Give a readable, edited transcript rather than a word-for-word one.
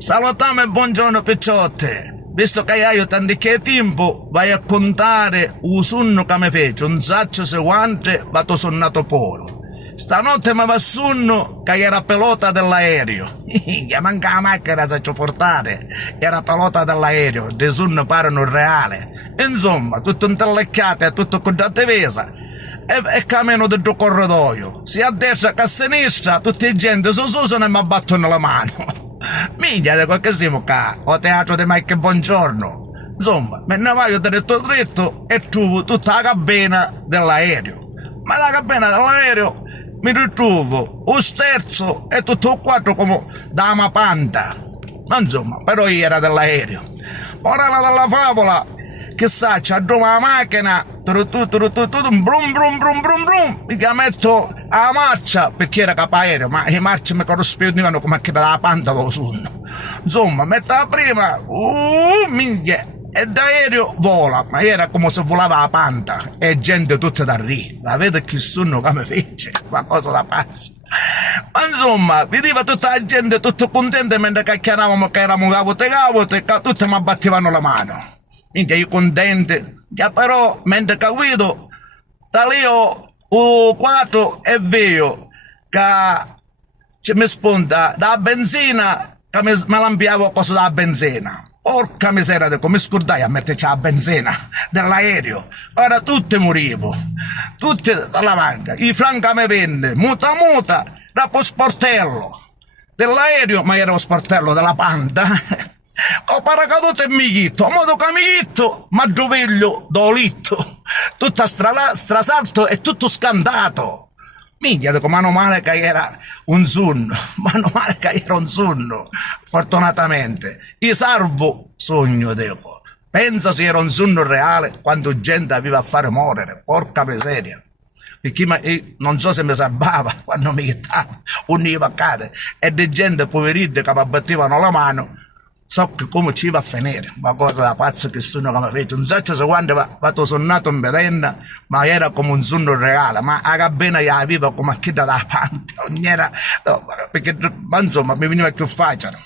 Salutame e buongiorno picciotte. Visto che io tanti che tempo vai a contare un sonno che mi fece, un sacco seguente vado sonnato poro. Stanotte mi va sonno che era pilota dell'aereo. Che manca la macchina da portare. Era pilota dell'aereo, di sonno parano reale. Insomma, tutto intellecchiato e tutto con difesa. E cammino del corridoio. Sia a destra che a sinistra, tutti gente su e mi battono la mano. Minchia di qualche siamo qua, o teatro di Mike Buongiorno. Insomma, me ne vai dritto e trovo tutta la cabina dell'aereo. Ma la cabina dell'aereo mi ritrovo un sterzo e tutto il quadro come da una panta. Ma insomma, però io era dell'aereo. Ora della favola, chissà, c'ha giù la macchina, brum brum brum brum brum, mica metto a marcia perché era capo aereo, ma le marce mi corrispondevano come che dalla panta lo sonno. Insomma, metto la prima, minchia, e d'aereo vola, ma era come se volava la panta, e gente tutta da ridere. La vedo che sonno che mi fece, qualcosa da pazzo. Ma insomma, veniva tutta la gente tutta contenta mentre chiacchieravamo che eravamo cavote e che tutti mi battevano la mano. Minchia, io contento, che però mentre che guido, da lì ho 4 e vedo che mi spunta da benzina, che mi lampiavo cosa da benzina. Porca miseria, come scordai a metterci la benzina dell'aereo. Ora tutti morivo, tutti alla manca. I franca mi venne, muta, da sportello dell'aereo, ma era lo sportello della panda. Ho paracaduto e mi chitto, a modo che mi chitto, ma gioveglio do litto, tutto strasalto e tutto scandato. Minchia, dico, mano male che era un sonno, fortunatamente. Io salvo sogno, dico. Pensa se era un sonno reale, quando gente aveva a fare morire, porca miseria. Perché io non so se mi salvava quando mi chittavo, univa a cade, e di gente poverina che mi battevano la mano. So che come ci va a finire, ma cosa da pazzo che sono che mi fece. Non so se quando vado sonnato in bedenna, ma era come un sonno reale, ma la cabina io avevo come a chi da panta, non era, no, perché, ma insomma mi veniva più facile.